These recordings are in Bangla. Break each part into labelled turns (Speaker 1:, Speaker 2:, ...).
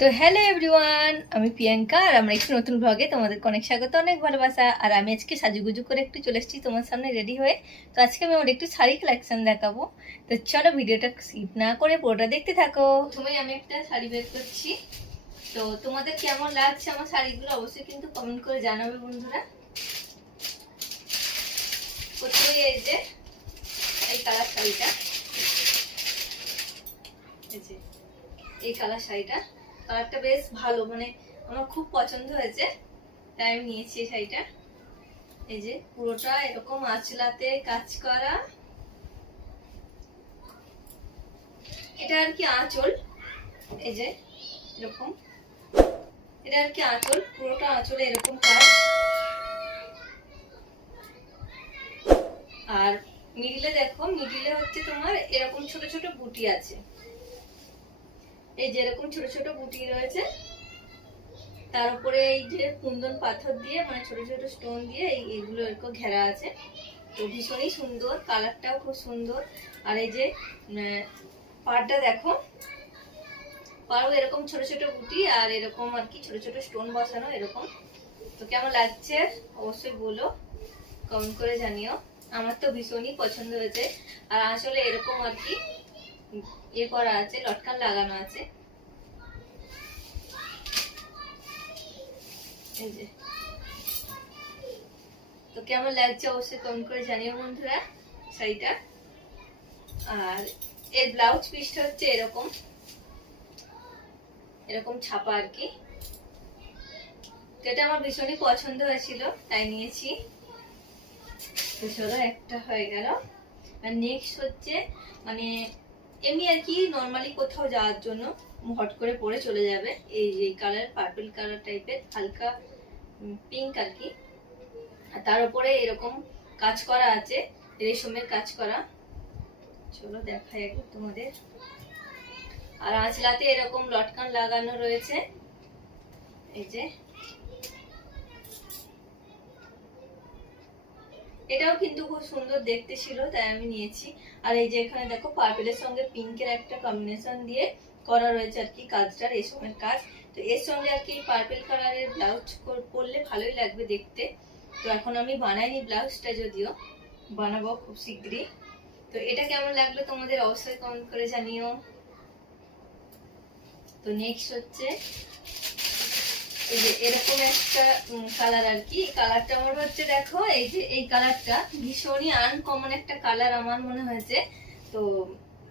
Speaker 1: তো হ্যালো এভরিওয়ান আমি প্রিয়াঙ্কা আর আমরা একটু নতুন ব্লগে তোমাদের অনেক স্বাগত, অনেক ভালোবাসা। আর আমি আজকে সাজুগুজু করে একটু চলে এসেছি তোমার সামনে রেডি হয়ে। তো আজকে আমি আমার একটু শাড়ি কালেকশন দেখাবো। তো চলো ভিডিওটা স্কিপ না করে পুরোটা দেখতে থাকো। প্রথমেই আমি একটা শাড়ি বের করছি। তো তোমাদের কেমন লাগছে আমার শাড়িগুলো অবশ্যই কিন্তু কমেন্ট করে জানাবে বন্ধুরা। প্রথমেই এই যে, এই কালার শাড়িটা। এই কালার শাড়িটা। কালারটা বেশ ভালো মানে আমার খুব পছন্দ হয়েছে। তাই আমি নিয়েছি শাড়িটা। এই যে পুরোটা এরকম আঁচলাতে কাজ করা। এটা আর কি আঁচল। এই যে এরকম। এটা আর কি আঁচল, পুরোটা আঁচলে এরকম কাজ। আর মিডিলে দেখো, মিডিলে হচ্ছে তোমার এরকম ছোট ছোট বুটি আছে। এই যেরকম ছোট ছোট গুটি রয়েছে, তার উপরে এই যে কুন্দন পাথর দিয়ে মানে ছোট ছোট স্টোন দিয়ে এই এগুলো এরকম ঘেরা আছে। তো ভীষণই সুন্দর কালারটাও খুব সুন্দর। আর এই যে পাড়টা দেখো, পাড়ও এরকম ছোট ছোট গুটি আর এরকম আর কি ছোট ছোট স্টোন বসানো এরকম। তো কেমন লাগছে? অবশ্যই বলো কমেন্ট করে জানিও। আমার তো ভীষণই পছন্দ হয়েছে। আর আসলে এরকম আর কি ইয়ে করা আছে, লটকান লাগানো আছে। তো কেমন লাগছে অবশ্যই কমেন্ট করে জানিও বন্ধুরা, শাড়িটা। আর এর ব্লাউজ পিসটা হচ্ছে এরকম। এরকম ছাপা আর কি। তো এটা আমার ভীষণই পছন্দ হয়েছিল, তাই নিয়েছি। তো একটা হয়ে গেল। আর নেক্সট হচ্ছে মানে এমনি আর কি নর্মালি কোথাও যাওয়ার জন্য হট করে পরে চলে যাবে। এই যে কালার পার্পল কালার টাইপের হালকা পিঙ্ক আর কি। আর তার উপরে এরকম কাজ করা আছে, রেশমের কাজ করা। চলো দেখাই একবার তোমাদের। আর আঁচলাতে এরকম লটকান লাগানো রয়েছে। এই যে। এটাও কিন্তু খুব সুন্দর দেখতে ছিল, তাই আমি নিয়েছি। আর এই যে এখানে দেখো পার্পেলের সঙ্গে পিঙ্কের একটা কম্বিনেশন দিয়ে করা রয়েছে আর কি কাজটা, রেশমের কাজ। তো এর সঙ্গে আর কি পার্পেল কালারের ব্লাউজ পরলে ভালোই লাগবে দেখতে। তো এখন আমি বানাইনি ব্লাউজটা যদিও, বানাবো খুব শীঘ্রই। তো এটা কেমন লাগল তোমাদের অবশ্যই কমেন্ট করে জানিও। তো নেক্সট হচ্ছে এই যে এরকম একটা কালার আর কি। কালারটা আমার হচ্ছে, দেখো, এই যে এই কালারটা ভীষণই আনকমন একটা কালার আমার মনে হয়েছে। তো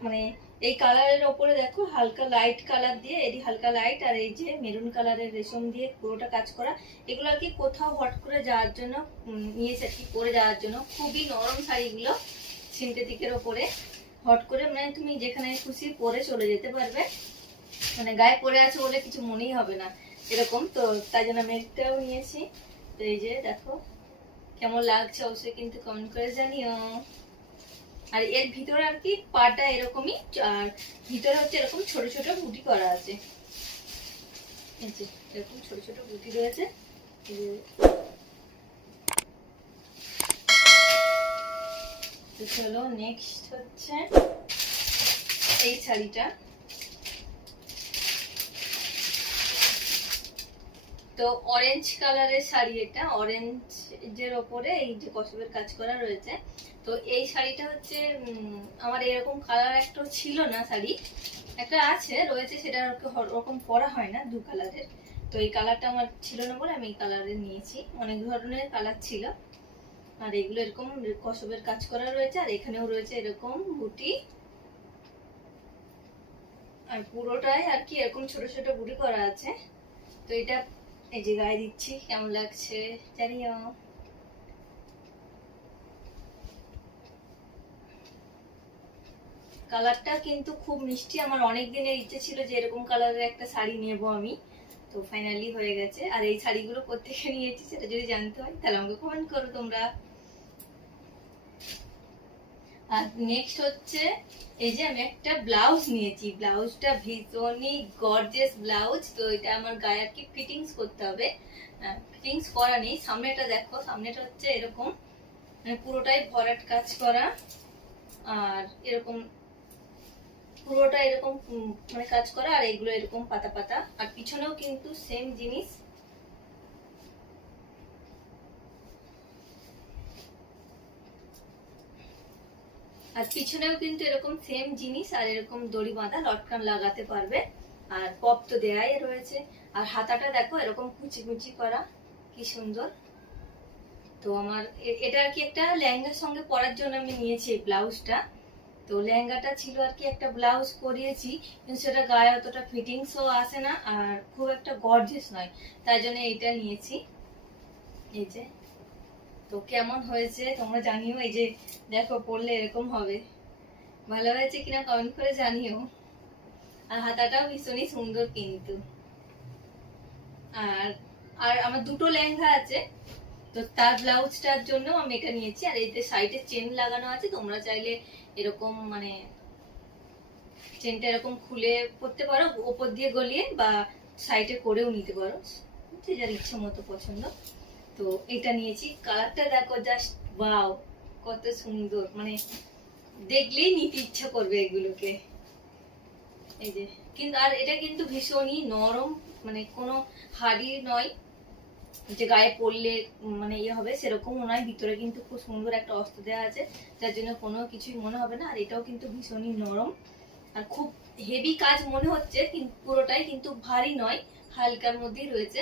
Speaker 1: মানে এই কালারের ওপরে দেখো, হালকা লাইট কালার দিয়ে হালকা লাইট আর এই যে মেরুন কালারের রেশম দিয়ে পুরোটা কাজ করা। এগুলো আর কি কোথাও হট করে যাওয়ার জন্য নিয়েছে আর কি, পরে যাওয়ার জন্য। খুবই নরম শাড়িগুলো সিনথেটিকের ওপরে। হট করে মানে তুমি যেখানে খুশি পরে চলে যেতে পারবে। মানে গায়ে পরে আছে বলে কিছু মনেই হবে না। এরকম, তো তাই জন্য আমি একটাও নিয়েছি। তো এই যে দেখো, কেমন লাগছে অবশ্যই কিন্তু কমেন্ট করে জানিও। আর এর ভিতরে আর কি পাটা এরকমই, আর ভিতরে হচ্ছে এরকম ছোট ছোট বুটি করা আছে। এরকম ছোট ছোট বুটি রয়েছে। চলো নেক্সট হচ্ছে এই শাড়িটা। তো অরেঞ্জ কালারের শাড়ি এটা অরেঞ্জের ওপরে এই যে কসবের কাজ করা রয়েছে। তো এই শাড়িটা হচ্ছে আমার এরকম কালার একটা ছিল না শাড়ি, একটা আছে, রয়েছে সেটা ওরকম পরা হয় না দু কালারের তো এই কালারটা আমার ছিল না বলে আমি এই কালারের নিয়েছি। অনেক ধরনের কালার ছিল। আর এগুলো এরকম কসবের কাজ করা রয়েছে, আর এখানেও রয়েছে এরকম বুটি। আর পুরোটাই আর কি এরকম ছোট ছোট বুটি করা আছে। তো এটা এই যে গায়ে দিচ্ছি, কেমন লাগছে জানিও। কালারটা কিন্তু খুব মিষ্টি, আমার অনেক দিনের ইচ্ছে ছিল যে এরকম কালারের একটা শাড়ি নেব আমি, তো ফাইনালি হয়ে গেছে। আর এই শাড়িগুলো কোথেকে নিয়েছি সেটা যদি জানতে হয়, তাহলে আমাকে কমেন্ট করো তোমরা। আর নেক্সট হচ্ছে, এই যে আমি একটা ব্লাউজ নিয়েছি। ব্লাউজটা ভীষণই গর্জেস ব্লাউজ তো এটা আমার গায়ে আর কি ফিটিংস করতে হবে। ফিটিংস করা নেই। সামনেটা দেখো, সামনেটা হচ্ছে এরকম মানে পুরোটাই ভরাট কাজ করা। আর এরকম পুরোটা এরকম মানে কাজ করা, আর এগুলো এরকম পাতা পাতা। আর পিছনেও কিন্তু সেম জিনিস। আর পিছনেও কিন্তু এরকম সেম জিনিস, আর এরকম দড়ি বাঁধা লটকান লাগাতে পারবে। আর পপ তো দেয়াই রয়েছে। আর হাতাটা দেখো, এরকম কুচি কুচি করা, কি সুন্দর। তো আমার এটা আর কি একটা লেহেঙ্গার সঙ্গে পরার জন্য আমি নিয়েছি এই ব্লাউজটা। তো লেহেঙ্গাটা ছিল আর কি একটা ব্লাউজ করিয়েছি কিন্তু সেটা গায়ে অতটা ফিটিংসও আসে না, আর খুব একটা গর্জেস নয়। তাই জন্য এইটা নিয়েছি। এই যে তো কেমন হয়েছে? তোমরা জানিও, এই যে দেখো, পড়লে এরকম হবে। ভালো হয়েছে কিনা কমেন্ট করে জানিও। আর হাতাটাও ভীষণই সুন্দর কিন্তু। আর আর আমার দুটো লেহেঙ্গা আছে। তো তার ব্লাউজটার জন্য আমি এটা নিয়েছি। আর এতে সাইডে চেন লাগানো আছে। তোমরা চাইলে এরকম মানে চেনটা এরকম খুলে পরতে পারো, ওপর দিয়ে গলিয়ে বা সাইডে করেও নিতে পারো। যে যার ইচ্ছে মতো পছন্দ। তো এটা নিয়েছি। কালারটা দেখো জাস্ট ওয়াও কত সুন্দর। মানে দেখলেই নিতে ইচ্ছা করবে এগুলোকে। এই যে, কিন্তু আর এটা কিন্তু ভীষণই নরম মানে কোনো হাড়ি নয়। যে গায়ে পড়লে মানে ইয়ে হবে সেরকমও নয় ভিতরে কিন্তু খুব সুন্দর একটা অস্ত্র দেওয়া আছে। যার জন্য কোনো কিছুই মনে হবে না। আর এটাও কিন্তু ভীষণই নরম। আর খুব হেভি কাজ মনে হচ্ছে, কিন্তু পুরোটাই কিন্তু ভারী নয়, হালকার মধ্যেই রয়েছে।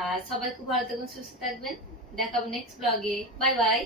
Speaker 1: আর সবাই খুব ভালো থাকবেন সুস্থ থাকবেন। দেখাবো নেক্সট ব্লগে বাই বাই